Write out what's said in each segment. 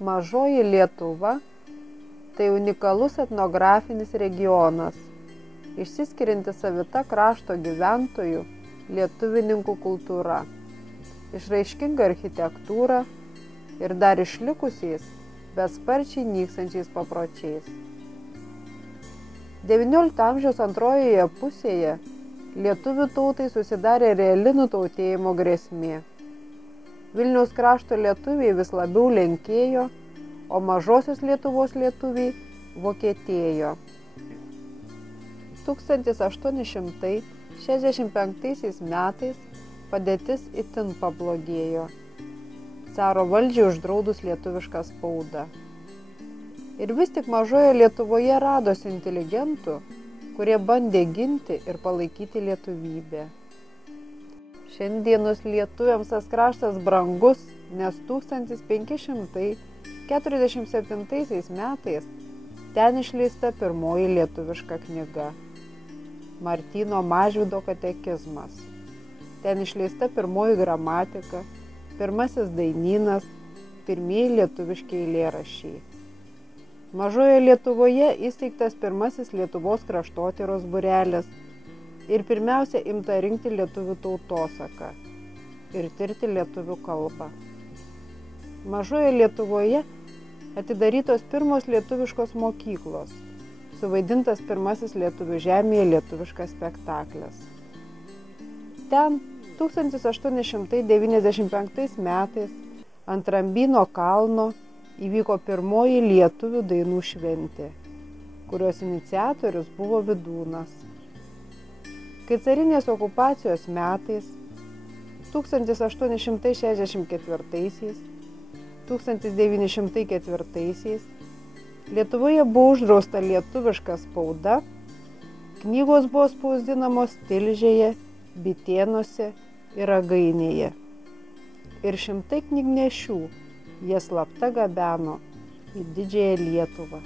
Mažoji Lietuva tai unikalus etnografinis regionas, išsiskirianti savita krašto gyventojų lietuvininkų kultūra, išraiškinga architektūra ir dar išlikusiais, bet sparčiai nykstančiais papročiais. XIX amžiaus antrojoje pusėje lietuvių tautai susidarė reali nutautėjimo grėsmė. Vilniaus krašto lietuviai vis labiau lenkėjo, o mažosios Lietuvos lietuviai vokietėjo. 1865 metais padėtis itin pablogėjo. Caro valdžiai uždraudus lietuvišką spaudą. Ir vis tik mažoje Lietuvoje radosi inteligentų, kurie bandė ginti ir palaikyti lietuvybę. Šiandienos lietuviams tas kraštas brangus, nes 1547 metais ten išleista pirmoji lietuviška knyga – Martyno Mažvydo katekizmas. Ten išleista pirmoji gramatika, pirmasis dainynas, pirmieji lietuviški eilėraščiai. Mažoje Lietuvoje įsteigtas pirmasis Lietuvos kraštotyros būrelis ir pirmiausia imta rinkti lietuvių tautosaką ir tirti lietuvių kalbą. Mažoje Lietuvoje atidarytos pirmos lietuviškos mokyklos, suvaidintas pirmasis lietuvių žemėje lietuviškas spektaklis. Ten 1895 metais ant Rambyno kalno įvyko pirmoji lietuvių dainų šventė, kurios iniciatorius buvo Vydūnas. Kai carinės okupacijos metais 1864–1904 Lietuvoje buvo uždrausta lietuviška spauda, knygos buvo spausdinamos Tilžėje, Bitėnuose ir Ragainėje. Ir šimtai knygnešių jie slapta gabeno į didžiąją Lietuvą.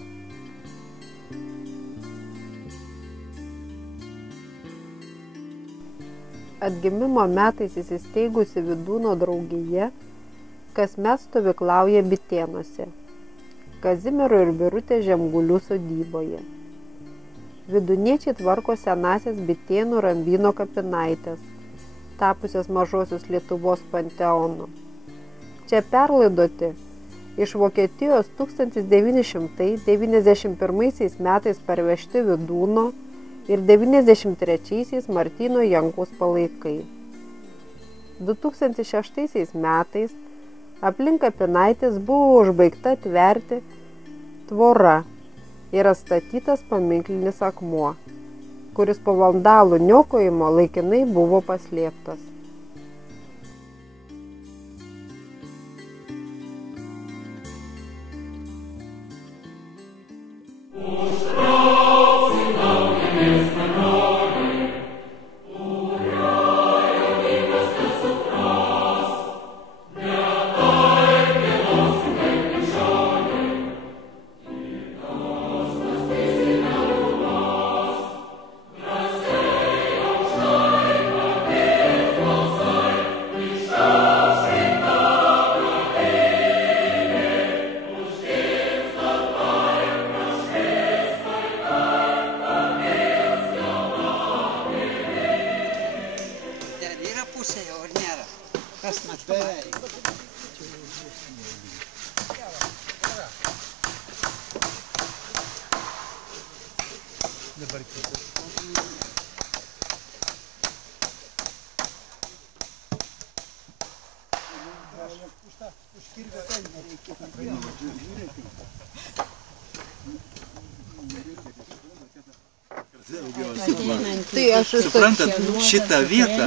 Atgimimo metais įsisteigusi Vydūno draugija kasmet stovyklauja Bitėnuose, Kazimiero ir Birutės Žemgulių sodyboje. Vydūniečiai tvarko senąsias Bitėnų Rambyno kapinaitės, tapusias mažosios Lietuvos panteonu. Čia perlaidoti iš Vokietijos 1991 metais parvežti Vydūno ir 93 Martyno Jankaus palaikai. 2006 metais aplink kapinaites buvo užbaigta tverti tvora ir atstatytas paminklinis akmuo, kuris po vandalų niokojimo laikinai buvo paslėptas. Suprantat, šitą vietą,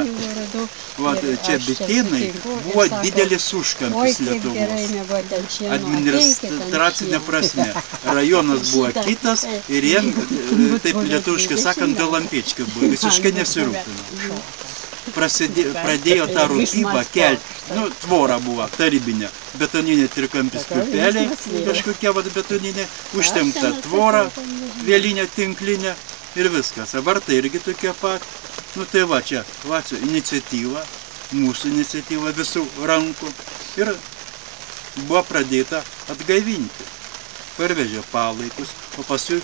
čia Bitėnai, buvo didelis užkampis Lietuvos. Administracinė prasme. Rajonas buvo kitas ir jiem, taip lietuviškai sakant, dėl lampičkių buvo, visiškai nesirūpino. Pradėjo tą rūpybą kelti, tvorą buvo, tarybinė, betoninė trikampis pupeliai, kažkokia betoninė, užtempta tvora, vielinė, tinklinė. Ir viskas. Vartai irgi tokie pat. Tai va čia, iniciatyva, mūsų iniciatyva visų rankų. Ir buvo pradėta atgaivinti. Parvežė palaikus, o paskui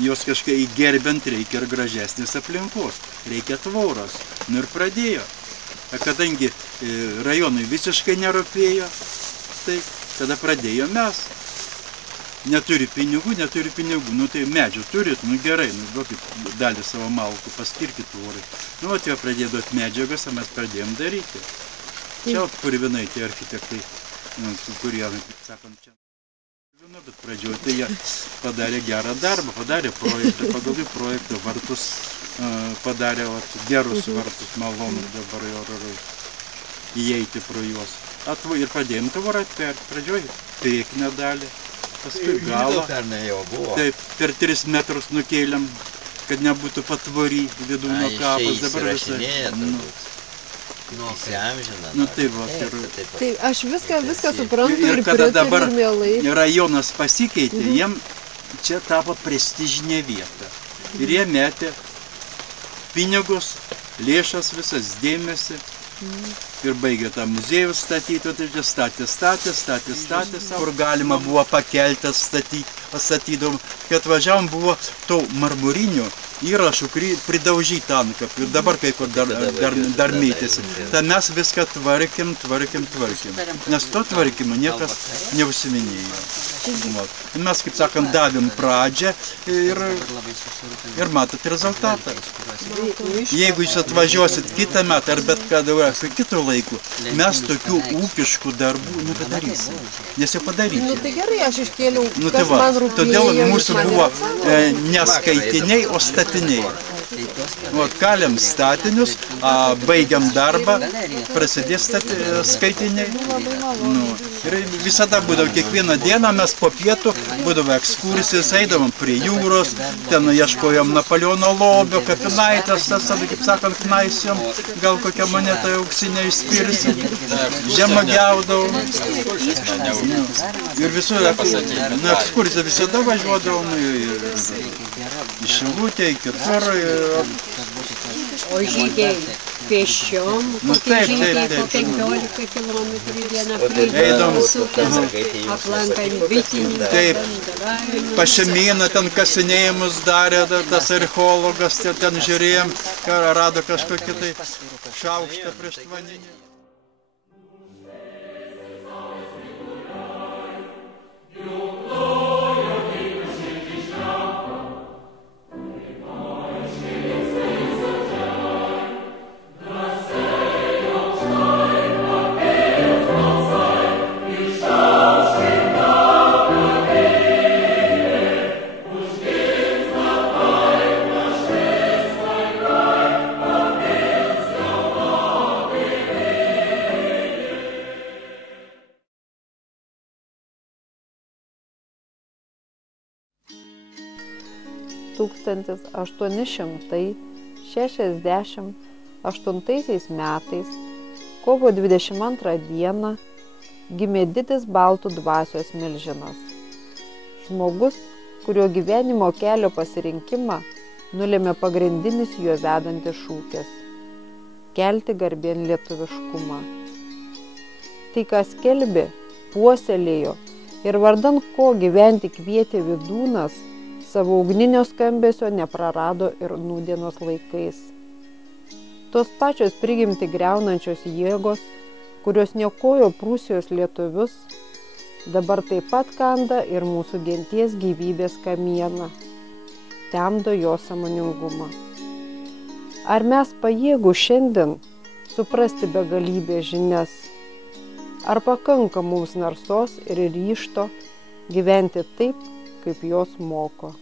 jos kažkai gerbent reikia ir gražesnės aplinkos, reikia tvoros. Nu ir pradėjo. Kadangi rajonui visiškai nerūpėjo, tai tada pradėjo mes. Neturi pinigų, nu tai medžių turit, nu gerai, nu duokit dalį savo malkų, paskirkit tvorai. Nu, vat jau pradėjo duoti medžiagas, o mes pradėjom daryti. Čia purvinai tie architektai, kurie, sakant, čia. Bet pradžioje tai jie padarė gerą darbą, padarė projektą, pagal jų projektą vartus padarė gerus vartus, malonus dabar jau įeiti pro juos. Ir padėjom tvorą atverti, pradžioje priekinę dalį, paskui galą. Taip, per 3 metrus nukėlėm, kad nebūtų patvory vidūno kapas. Dabar įsiamžina. Nu tai va, tai aš viską suprantu ir kada dabar mielai. Rajonas pasikeitė, jiem čia tapo prestižinė vieta. Ir jie metė pinigus, lėšas visas, dėmesį. Ir baigė tą muziejų statyti, tai čia statė, kur galima buvo pakelti, atstatydom. Kai atvažiavom, buvo to marmurinių įrašų, kurį pridaužyti antkapių. Ir dabar kai kur dar mėtėsi. Tai mes viską tvarkėm. Nes to tvarkymo niekas neužsiminėjo. Mes, kaip sakant, davėm pradžią ir matot rezultatą. Jeigu jūs atvažiuosit kitą metą ar bet kada kitų laikų, mes tokių ūkiškų darbų nebedarysim. Nes jau padaryti. Nu tai gerai, aš iškėliau, nu, tai va, man rūpėjo. Todėl mūsų buvo ne skaitiniai, o statiniai. Kalėm statinius, baigiam darbą, prasidės skaitiniai. Ir visada būdavo, kiekvieną dieną mes po pietų būdavo ekskursijas, eidavom prie jūros, ten ieškojom Napoleono lobio, kapinaitės, kaip sakant, knaisėm, gal kokią monetą auksinę išspirsim, žemagiaudavom. Ir visur ekskursiją visada važiuodavom į Šilutę, į kitur. O žygiai pėsčiom, kokie žygiai po 15 kilometrų dieną pridėdom, aplankant bitininką. Taip, Pašemyną ten kasinėjimus darė, tas archeologas, ten žiūrėjom, rado kažkokį tai šaukštą prieš tvaninį. Tūkstantis 868 metais, kovo 22 dieną, gimė didis baltų dvasios milžinas. Žmogus, kurio gyvenimo kelio pasirinkimą nulėmė pagrindinis jo vedantis šūkis – kelti garbėn lietuviškumą. Tai, ką skelbė, puoselėjo ir vardan ko gyventi kvietė Vydūnas, savo ugninio skambesio neprarado ir nūdienos laikais. Tos pačios prigimti griaunančios jėgos, kurios niokojo Prūsijos lietuvius, dabar taip pat kanda ir mūsų genties gyvybės kamieną, temdo jo sąmoningumą. Ar mes pajėgų šiandien suprasti begalybės žinias? Ar pakanka mums narsos ir ryžto gyventi taip, kaip jos moko?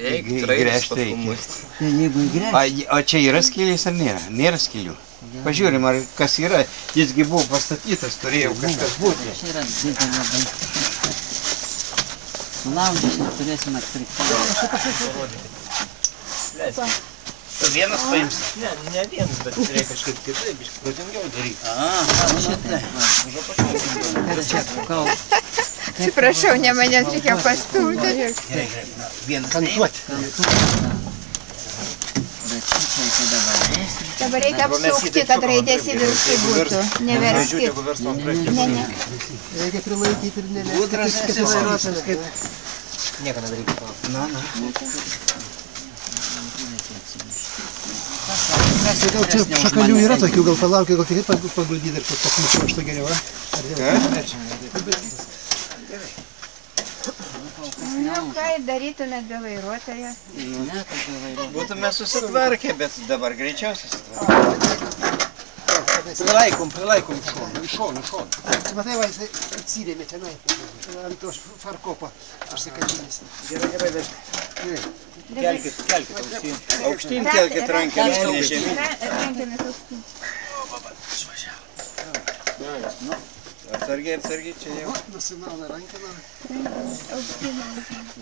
Eik, gręžti reikia. Jeigu įgręžti. O čia yra skylės ar nėra? Nėra skylių. Pažiūrim, ar kas yra. Jisgi buvo pastatytas, turėjo kažkas būti. Čia yra didelė daug. Sulaužys ir turėsim atpirkti. Tu vienas paims? Ne vienas, bet reikia kažkaip kitaip, protingiau daryti. Čia kol. Atsiprašau, ne manęs reikia pastumti. Vienas kantuoti. Bet čia dabar eisi. Dabar reikia apsukti, kad raidės į viršų būtų. Neverskit. Ne. Reikia prilaikyti ir neleisti, kad vairuotojas kaip... Nieko nedaryti. Na. Gal čia šakalių yra tokių, gal palaukia, gal kitaip paguldyti ir pakmučiau aš to geriau, a? Nu, ką darytumėt be vairuotojo? Būtume susitvarkę, bet dabar greičiausiai susitvarkę. Prilaikom iš šonų. Matai, va, jisai atsirėmė tenai, ant tos farkopo užsikabinės. Gerai, vežti. Kelkit aukštyn. Aukštyn kelkit rankelės, ne žemyn. Rankelės aukštyn. Atsargiai, čia jau. Nusimauna rankelą.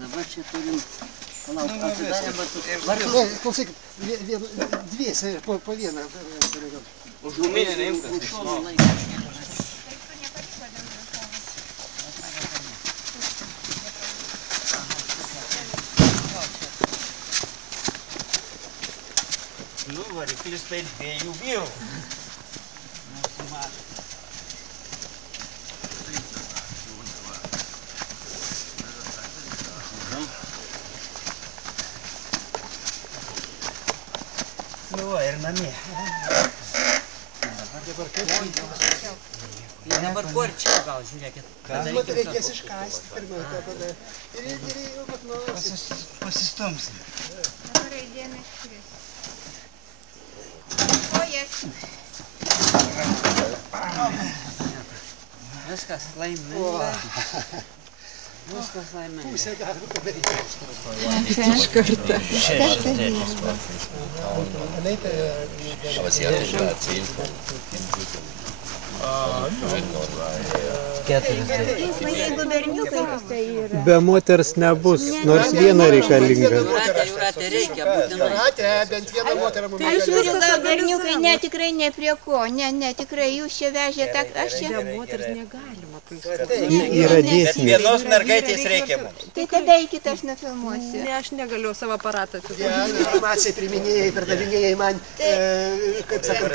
Dabar čia turim... Palauk, atidarėm batus. Klausykit, dviese po vieną. Už guminį neimtas. Nu, variklis tai dviejų vyrų. Nu, va, ir namie. Dabar kur čia gal, žiūrėkit. Mat reikės iškasti pirmiau, tada. Ir jau pat nuosis. Pasistumsim. Dabar raidėmis skris. Kojas. Viskas laiminga. Pusę galima padaryti. Iš karto. Aber sie hat mir schon erzählt, Jeigu berniukas, tai yra. Be moters nebus, nors viena reikalinga. Jūratė reikia būtinai. Jūratė, bent vieną moterą mums Aš žiūriu, gal berniukai, ne, tikrai ne prie ko. Ne, tikrai, jūs čia vežėte, aš čia. Moters negalima. Yra Bet dėsnis. vienos mergaitės reikia mums. Tai tada eikit, aš nufilmuosiu. Ne, aš negaliu savo aparatą atiduoti. informaciją priminėjai, perdavinėjai man, kaip sakant,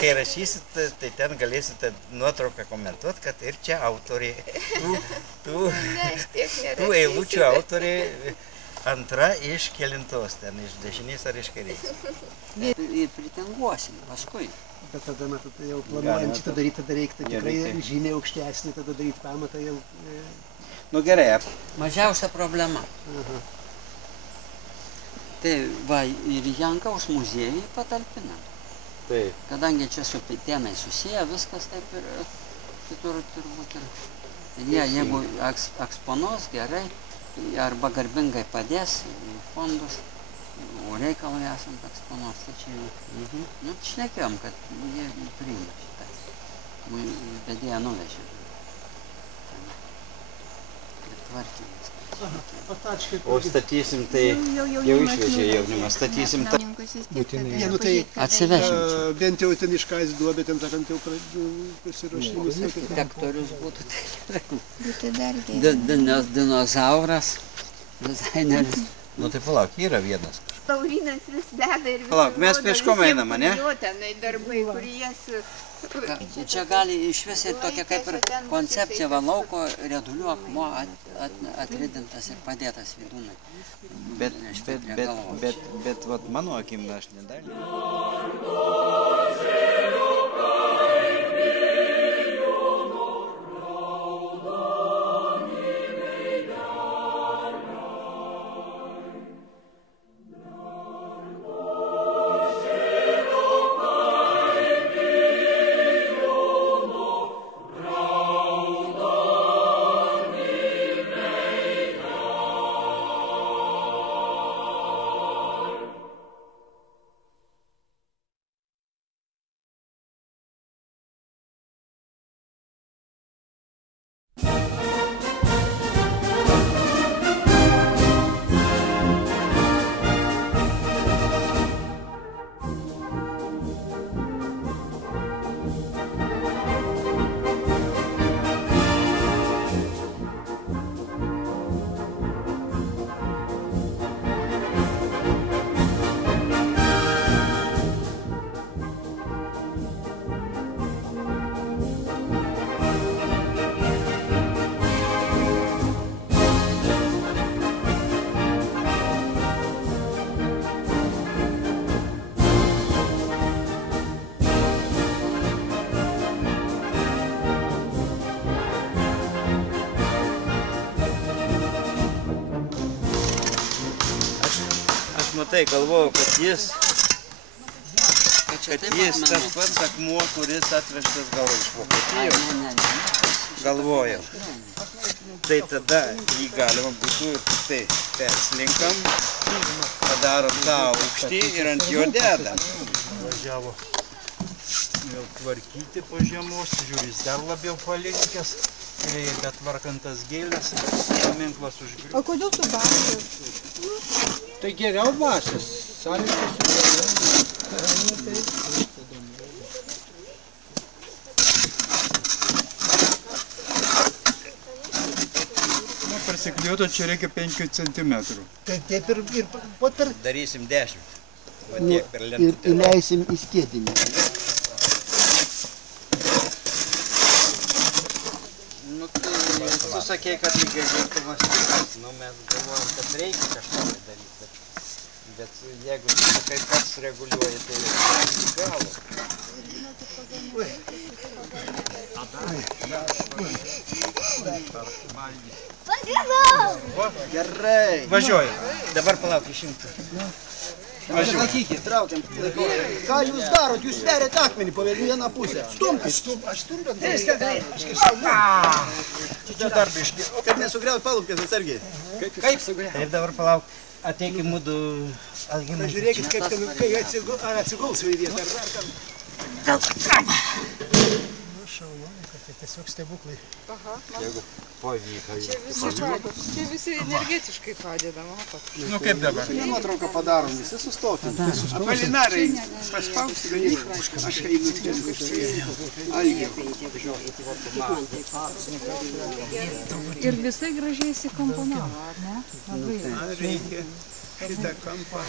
Kai rašysit, tai ten galėsite nuotrauką komentuoti, kad ir čia autoriai. Tų eilučių autoriai antra iš kelintos, ten iš dešinės ar iš kairės. Ir pritenguosim paskui. Bet tada, matot, jau planuojant šitą daryti, tada reikia tikrai žymiai aukštesnį, tada daryti pamatą jau. Nu gerai. Mažiausia problema. Tai va, ir Jankaus muziejui patalpinam. Taip. Kadangi čia su Pitėnai susiję, viskas taip ir kitur turbūt ir. Jie, jeigu eksponuos gerai, arba garbingai padės į fondus, o reikalui esant eksponuos, tai čia jau. Nu, šnekėjom, kad jie priima šitą. Vedėją nuvežė. Ir tvarkėmės. O statysim, tai jau išvežė jaunimas, statysim tą. Atsivešim čia. Bent jau ten iškais duobė, ten sakant, jau pasiruošimus. Architektorius būtų Būtų dar geriau. dinozauras, dizaineris. Nu tai palauk, yra vienas. Laurinas vis beda ir vis. Palauk, mes pieškom einam, ane? Tenai darbai, kurie su... Čia gali išvis ir tokia kaip ir koncepcija, va, lauko riedulių akmuo atridintas ir padėtas vidūnai. Bet vat mano akim aš nedaliu. matai, galvojau, kad jis tas pats akmuo, kuris atvežtas gal iš Vokietijos. Galvojau. Tai tada jį galima būtų ir tai perslinkam, padarom tą aukštį ir ant jo dedam. Važiavo vėl tvarkyti po žiemos, žiūris dar labiau palinkęs, bet tvarkant tas gėlės, paminklas užgriūtų. O kodėl tu basas? Tai geriau basas. Sąlygas Prasikliuoto čia reikia 5 centimetrų. Taip ir po per... Darysim 10. Va tiek per lentutę. Ir įleisim į skėtinį. Nu tai tu sakei, kad lygiai reiktų mąstytis. Nu mes galvojam, kad reikia kažką daryti. Bet jeigu tu sakai pats reguliuoji, tai reikia galo. Gerai. Važiuoja. Dabar palauk išimtų. Laikykit, traukiam. Ką jūs darot? Jūs veriat akmenį po vieną pusę. Stumkit. Aš turiu, bet... Čia dar biškį. Kad nesugriaut palūkės atsargiai. Kaip sugriaut? Taip, dabar palauk. Ateikim mūdu atgimų. Žiūrėkit, kaip ten atsiguls į vietą. Nu, šaunu, kad tai tiesiog stebuklai. Jeigu pavyko. Čia visi energetiškai padeda, matot. Nu kaip dabar? Nuotrauką padarom, visi sustokim. Apolinarai, paspausti gali. Aš einu tik Algio. Ir visai gražiai įsikomponavo, ar ne? Reikia šitą kampą.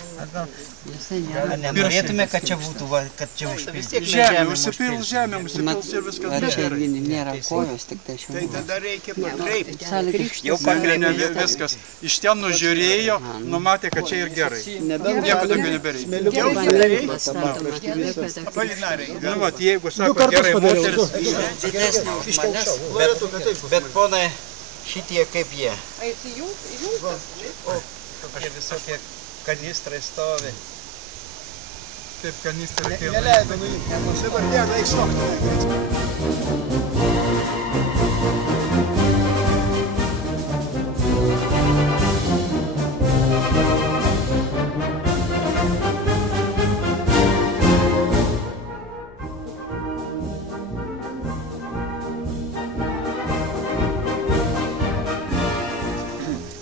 Nenorėtume, kad čia būtų, kad čia užpildyti. Žemė, užsipils žemė, užsipils ir viskas Čia gerai. nėra kojos, tik tai šiuo. Tai tada reikia pakreipti. Jau pakreipė. Viskas. Iš ten nužiūrėjo, numatė, kad čia ir gerai. Nieko daugiau nebereikia. Apolinarai. Nu, vat, jeigu sako gerai moteris, Didesnė už manęs, bet ponai, šitie kaip jie. Tokie visokie kanistrai stovi. taip kanistrą kėlė. Neleido nuimti. Dabar dėda, eik šokti.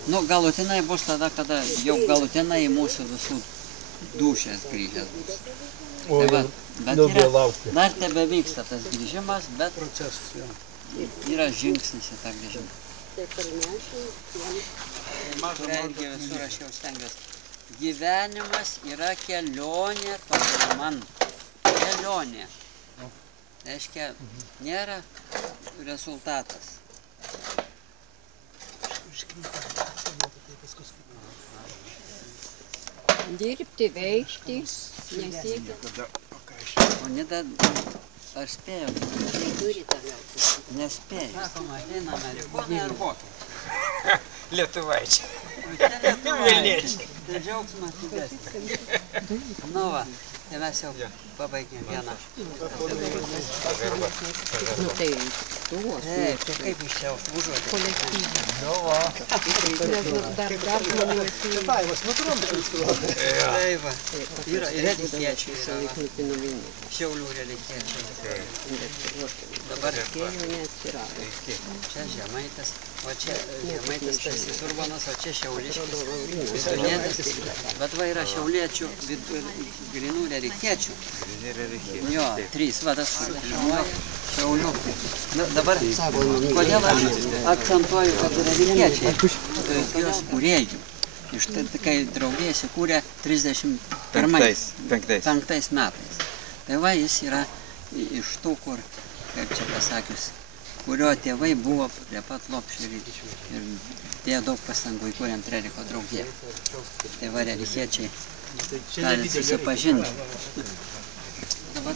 Nu, galutinai bus tada, kada jau galutinai mūsų visų dūšės grįžęs bus. Tai va, bet dar tebe vyksta tas grįžimas, bet yra žingsnis į tą grįžimą. Kurią irgi visur aš jau stengiuosi. Gyvenimas yra kelionė tokia man. Kelionė. Reiškia, nėra rezultatas. Dirbti, veikti, nesiekti. O Nida, ar spėjau? Neturi toliau. Nespėjau. Sakom, ateina amerikonai ar vokai. Lietuvaičiai. Vilniečiai. Tai džiaugsmas didesnis. Nu va, tai mes jau pabaigėm vieną. Nu tai tuos. Taip, tai kaip iš čia užuodė? Kolektyviai. Vaivas, nutrumpinis. Taip va, yra relikiečiai, yra Šiaulių relikiečiai. Dabar čia Žemaitis, o čia Žemaitis Stasys Urbonas, o čia Šiauliškis. Bet va yra šiauliečių, grinų relikiečių. Jo, 3 vadas Šiaulių. Dabar, kodėl aš akcentuoju, kad relikiečiai, jos kūrėjų. Iš tai, kai draugė įsikūrė 35 metais. Tai va, jis yra iš tų, kur, kaip čia pasakius, kurio tėvai buvo prie pat Lopšio ir dėjo daug pastangų įkūrėm Treriko draugiją. Tai va, relikiečiai gali susipažinti. dabar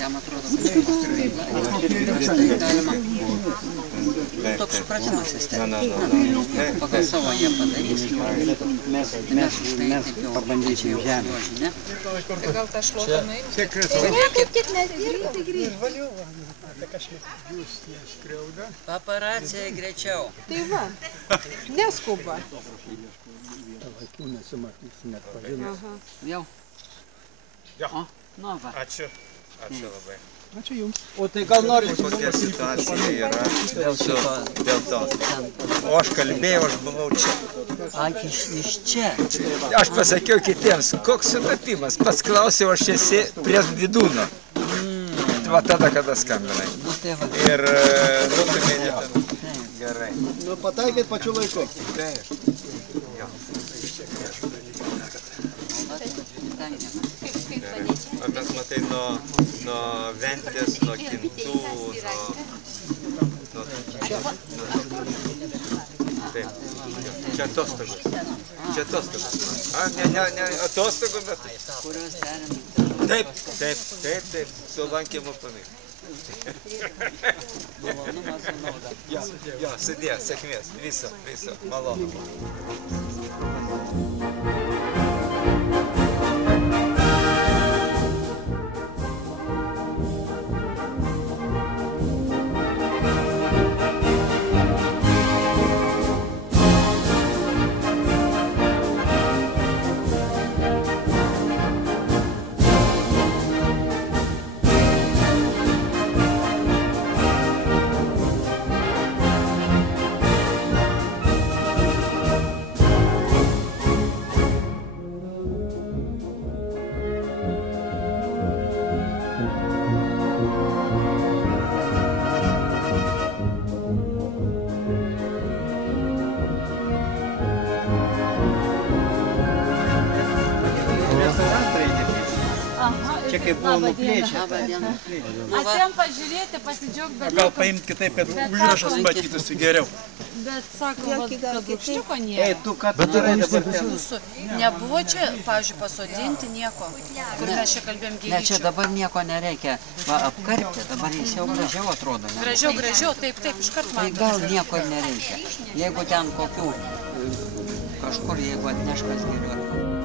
jam atrodo, kad tai galima. Toks supratimas sistema. Pagal savo jie padarys. Mes už tai taip jau pabandyčiau žemę. Gal tą šluotą nuimti? Kaip tik mes dirbame. Paparacija greičiau. Tai va, neskuba. Jau. O, nu va. Ačiū. Ačiū labai. Ačiū Jums. O tai gal norit Kokia situacija yra dėl to. O aš kalbėjau, aš buvau čia. Ai, iš čia. Aš pasakiau kitiems, koks sutapimas. Pats klausiau, aš esi prie Vidūno. Va tada, kada skambinai. Ir nutumėnė ten. Gerai. Nu, pataikėt pačiu laiku. Taip. O mes matai nuo Ventės, nuo Kintų, Taip. Čia atostogos. Čia atostogos. Ne atostogų, bet... Taip. Su lankymu pamėgti. Jo, sudė, sėkmės. Viso. Malonu. Čia kaip buvo nuplėčia. Atėjom pažiūrėti, pasidžiaugti, bet... Gal paimti kitaip, kad užrašas matytųsi geriau. Bet sako, kad rūkšniuko Ei, nėra. tu ką tu darai dabar ten? Nebuvo čia, pavyzdžiui, pasodinti nieko, kur mes čia kalbėjom Ne, čia gėlyčių. dabar nieko nereikia. Va, apkarpti, dabar jis jau gražiau atrodo. Ne? Gražiau, taip, iškart Tai man. gal nieko ir nereikia. Jeigu ten kokių kažkur, jeigu atneš kas geriau.